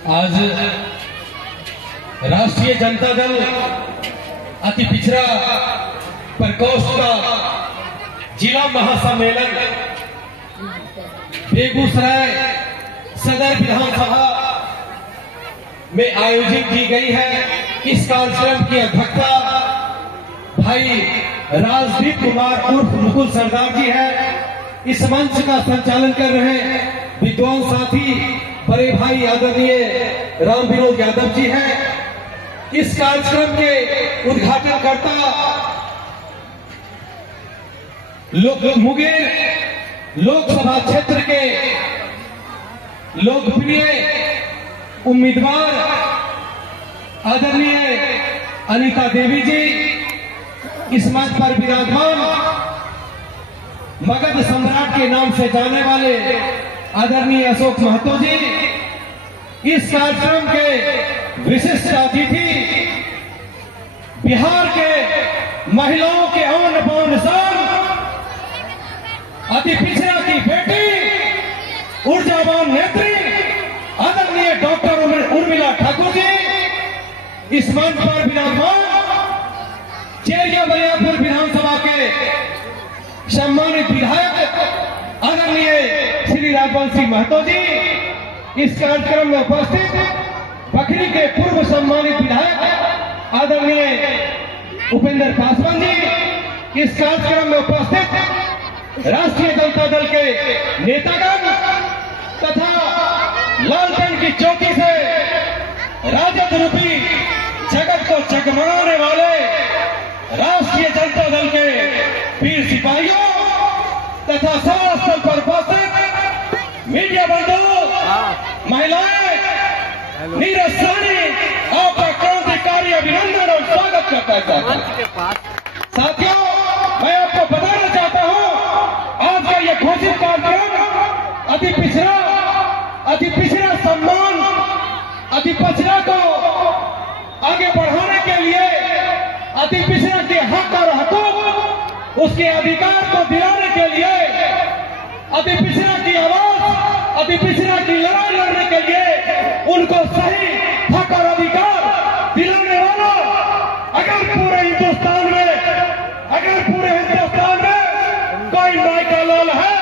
आज राष्ट्रीय जनता दल अति पिछड़ा प्रकोष्ठ का जिला महासम्मेलन बेगूसराय सदर विधानसभा में आयोजित की गई है। इस कार्यक्रम की अध्यक्षता भाई राजदीप कुमार उर्फ मुकुल सरदार जी है। इस मंच का संचालन कर रहे विद्वान साथी बड़े भाई आदरणीय राम विनोद यादव जी हैं। इस कार्यक्रम के उद्घाटनकर्ता मुंगेर लोकसभा क्षेत्र के लोकप्रिय उम्मीदवार आदरणीय अनीता देवी जी, इस मंच पर विराजमान मगध सम्राट के नाम से जाने वाले आदरणीय अशोक महतो जी, इस कार्यक्रम के विशिष्ट अतिथि बिहार के महिलाओं के आन बान शान अति पिछड़ा की बेटी ऊर्जावान नेत्री आदरणीय डॉक्टर उर्मिला ठाकुर जी, इस मंच पर विराजमान चेरिया बलियापुर विधानसभा के सम्मानित विधायक आदरणीय श्री राजवंशी महतो जी, इस कार्यक्रम में उपस्थित बखरी के पूर्व सम्मानित विधायक आदरणीय उपेंद्र पासवान जी, इस कार्यक्रम में उपस्थित राष्ट्रीय जनता दल के नेतागण तथा लालटेन की चौकी से राजद रूपी जगत को जगमगाने वाले राष्ट्रीय जनता दल के वीर सिपाहियों तथा सभा स्थल पर उपस्थित मीडिया बंधुओं, महिलाएं, नीरज सानी, आपका क्रांतिकारी अभिनंदन और स्वागत करता है। साथियों, मैं आपको बताना चाहता हूं, आज का यह घोषित कार्यक्रम अति पिछड़ा सम्मान, अति पिछड़ा को आगे बढ़ाने के लिए, अति पिछड़ा के हक और हकूक, उसके अधिकार को दिलाने के लिए, अति पिछड़ा की आवाज, अति पिछड़ा की लड़ाई लड़ने के लिए उनको सही हक और अधिकार दिलाने वाला अगर पूरे हिंदुस्तान में कोई माइकल लाल है,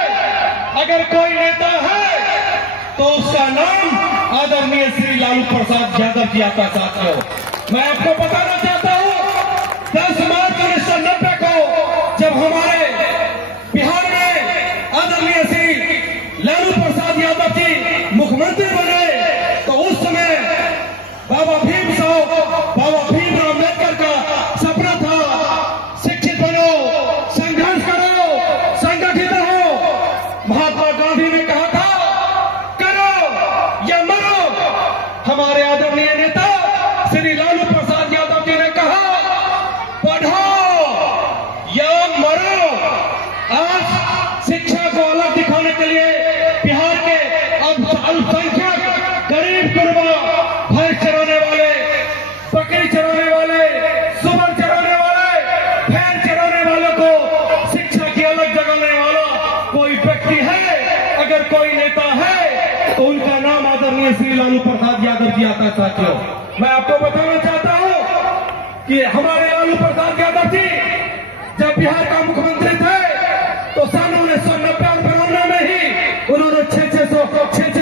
अगर कोई नेता है, तो उसका नाम आदरणीय श्री लालू प्रसाद यादव जी आता। साथियों, मैं आपको बताना चाहता हूं, 10 मार्च 1990 को जब हमारे बिहार में आदरणीय श्री लालू प्रसाद यादव जी मुख्यमंत्री बने, तो उस समय बाबा भीमराव अम्बेडकर का सपना था, शिक्षित बनो, संघर्ष करो, संगठित रहो। महात्मा गांधी ने कहा था, करो या मरो। हमारे आदरणीय नेता श्री लालू प्रसाद यादव जी ने कहा, पढ़ो या मरो। आज शिक्षा को अलग दिखाने के लिए बिहार के अल्पसंख्यक गरीब गुरबा, भैंस चराने वाले, बकरी चराने वाले, सुअर चराने वाले, भेड़ चराने वालों को शिक्षा की अलग जगाने वाला कोई व्यक्ति है, अगर कोई नेता है, तो उनका नाम आदरणीय श्री लालू प्रसाद यादव जी आता है। साथियों, मैं आपको बताना चाहता हूं कि हमारे लालू प्रसाद यादव जी जब बिहार का मुख्यमंत्री थे, तो सन 1990 में ही उन्होंने 6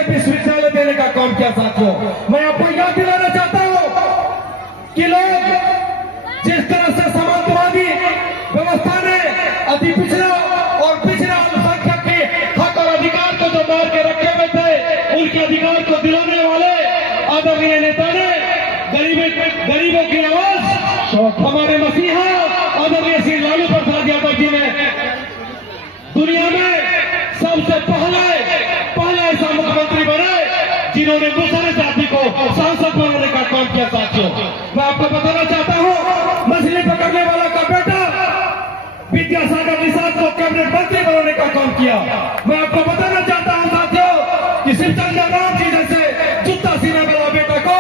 विश्वविद्यालय देने का काम किया। साथियों, मैं आपको याद दिलाना चाहता हूं कि लोग जिस तरह से समाजवादी व्यवस्था ने अति पिछड़ा और पिछड़ा अल्पसंख्यक के हक और अधिकार को जो मार के रखे हुए थे, उनके अधिकार को दिलाने वाले आदरणीय नेता ने गरीबों की आवाज हमारे मसीहा आदरणीय श्री लालू प्रसाद यादव जी ने दुनिया में सबसे पहले ऐसा मुख्यमंत्री बने जिन्होंने दूसरे जाति को सांसद बनाने का काम किया। साथियों, मैं आपको बताना चाहता हूं, मछली पकड़ने वाला का बेटा विद्यासागर निषाद को कैबिनेट मंत्री बनाने का काम किया। मैं आपको बताना चाहता हूं साथियों कि शिवचंद्र राम जी जैसे जूता सीने वाला बेटा को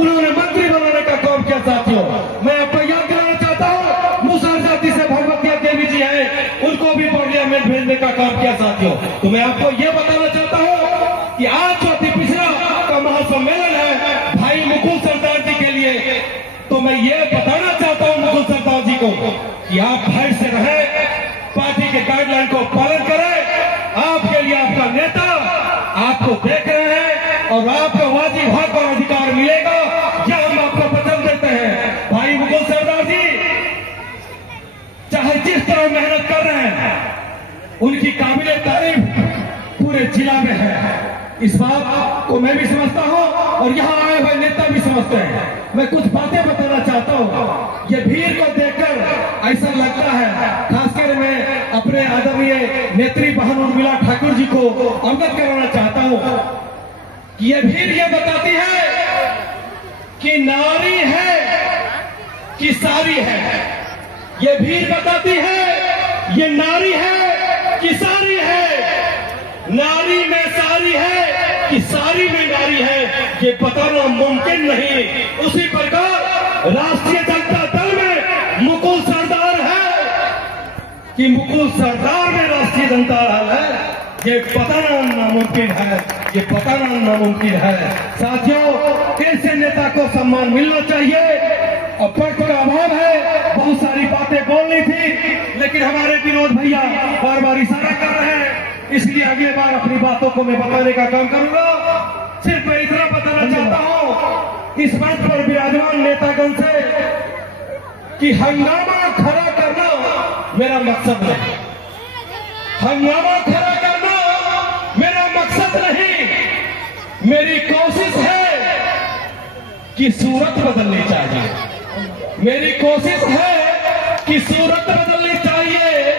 उन्होंने मंत्री बनाने का काम किया। साथियों, मैं आपको याद दिलाना चाहता हूं, मुसहर जाति से भगवती देवी जी हैं, उनको भी पार्लियामेंट भेजने का काम किया। साथियों, तो मैं आपको यह बताना चाहता हूं कि आज जो अति पिछड़ा का महासम्मेलन है, तो मैं ये बताना चाहता हूं मुकुल सरदार जी को कि आप भय से रहें, पार्टी के गाइडलाइन को पालन करें। आपके लिए आपका नेता आपको देख रहे हैं और आपको वाजिब हक और अधिकार मिलेगा, यह हम आपको वचन देते हैं। भाई मुकुल सरदार जी चाहे जिस तरह मेहनत कर रहे हैं, उनकी काबिल तारीफ पूरे जिला में है। इस बात को मैं भी समझता हूं और यहां आए हुए नेता भी समझते हैं। मैं कुछ बातें बताना चाहता हूं। ये भीड़ को देखकर ऐसा लगता है, खासकर मैं अपने आदरणीय नेत्री बहन उर्मिला ठाकुर जी को अवगत कराना चाहता हूं कि ये भीड़ ये बताती है कि नारी है कि सारी है। ये भीड़ बताती है ये नारी है कि सारी है, नारी में सारी है कि सारी में नारी है, ये बताना मुमकिन नहीं। उसी प्रकार राष्ट्रीय जनता दल में मुकुल सरदार है कि मुकुल सरदार में राष्ट्रीय जनता दल है, ये बताना नामुमकिन है, ये बताना नामुमकिन है। साथियों, ऐसे नेता को सम्मान मिलना चाहिए। अब वक्त का अभाव है, बहुत सारी बातें बोलनी थी, लेकिन हमारे विनोद भैया बार बार इशारा कर रहे हैं, इसलिए अगली बार अपनी बातों को मैं बताने का काम करूंगा। सिर्फ मैं इतना बताना चाहता हूं इस बात पर विराजमान नेतागण से कि हंगामा खड़ा करना मेरा मकसद नहीं, हंगामा खड़ा करना मेरा मकसद नहीं। मेरी कोशिश है कि सूरत बदलनी चाहिए, मेरी कोशिश है कि सूरत बदलनी चाहिए।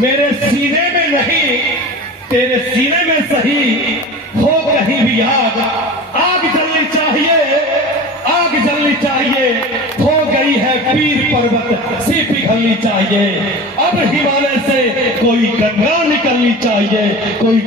मेरे सीने में नहीं, तेरे सीने में सही हो कहीं भी आग, आग जलनी चाहिए, आग जलनी चाहिए। हो गई है पीर पर्वत सी पिघलनी चाहिए, अब हिमालय से कोई गंगा निकलनी चाहिए, कोई